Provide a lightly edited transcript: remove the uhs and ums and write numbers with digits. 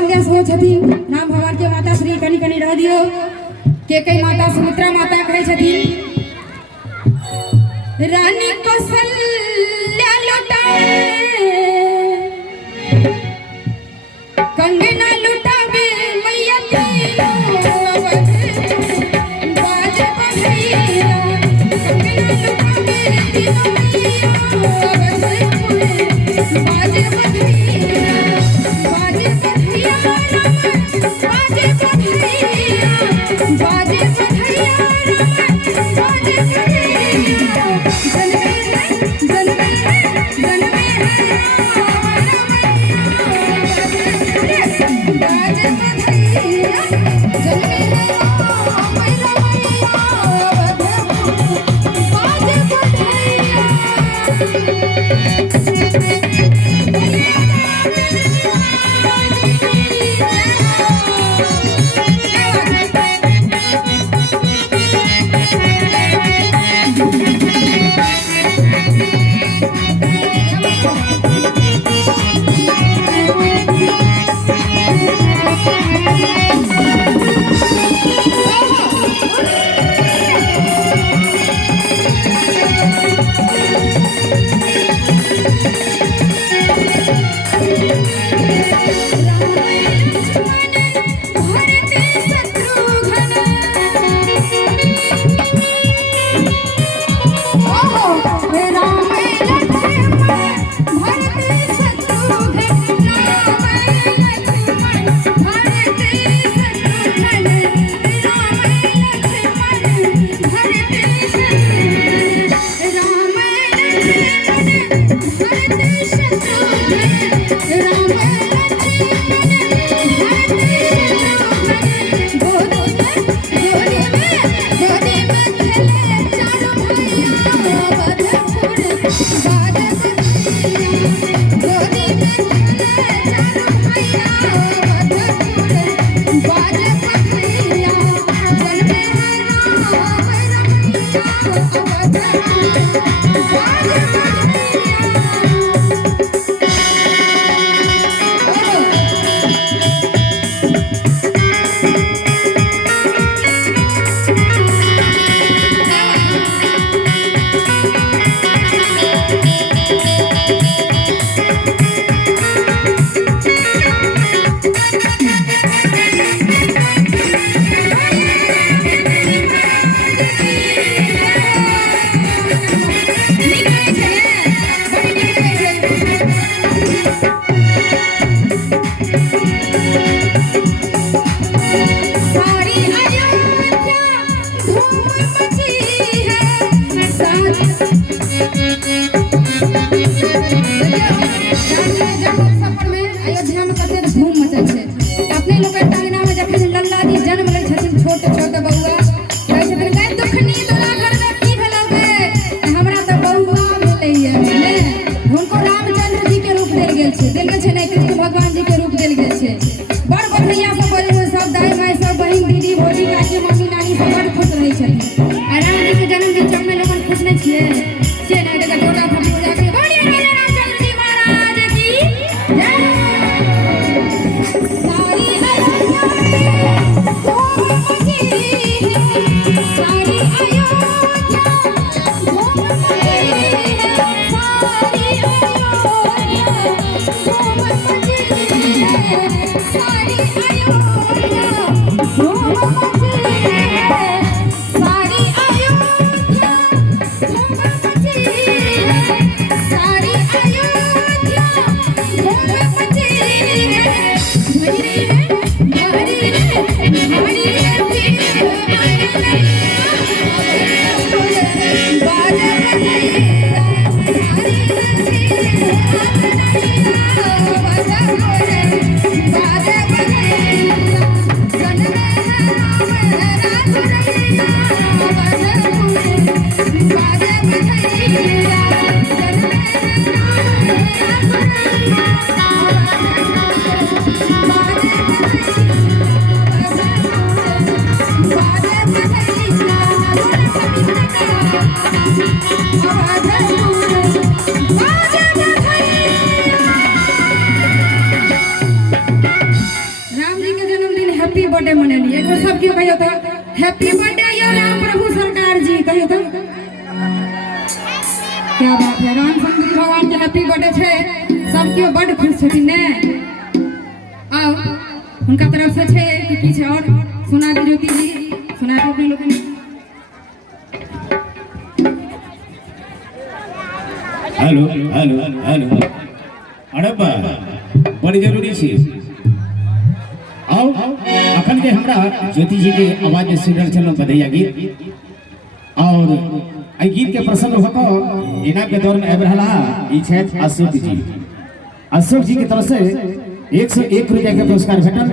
नाम भगवान के माता श्री कनी कनी रह दियो के कई माता सुमित्रा माता कहे छथिन रानी कौशल्या लुटाए कंगना लुटावे मैया तीनों अवध बाजे बधैया कंगना लुटावे तीनों मैया अवध बाजे बधैया बाजे बधैया बाजे बधैया बाजे बधैया बाजे बधैया भगवान जी के रूप देल गेल छै बड़ बढ़िया सब दाई माई सब बहिन दीदी भौजी काकी मम्मी नानी सब बड़ खुश रहे छथिन आ राम जी के जन्मदिन सब में लोगन खुश नहीं छिए से नहीं देखा टोटा फटी बजा के बोलिए राजा रामचंद्र जी महाराज की जय सारी अयोध्या धूम मची सारी अयोध्या धूम मची सारी अयोध्या धूम मची सारी अयोध्या धूम मची सारी अयोध्या धूम मची सारी अयोध्या धूम मची धरी रे धरी रे धरी रे बाजा बजैया सारी बाजा बाजा बजैया जन में राम रैया बाजा बाजा बजैया जन में राम रैया बाजा जन्मदिन हैप्पी बर्थडे मनेली। एक बार सब क्यों कहियो तो हैप्पी बर्थडे यो राम प्रभु सरकार जी कहियो तो। क्या बात है, रामचंद्र जी भगवान के हैप्पी बर्थडे छे, सब क्यों बड़ खुश छथिन ने। आओ उनका तरफ से छे कि की छे और सुना दी ज्योति जी, सुना दो अपने लोगन के। हेलो हेलो हेलो, अरे बा बड़ी जरूरी छी। आओ अखन के हमरा ज्योति जी के आवाज में सुनल चलो बधैया गीत, और आई गीत के प्रसंग होको इनाम के दौर में आबि रहला ई छथि अशोक जी। अशोक जी की तरफ से 101 रुपया के पुरस्कार भेटल।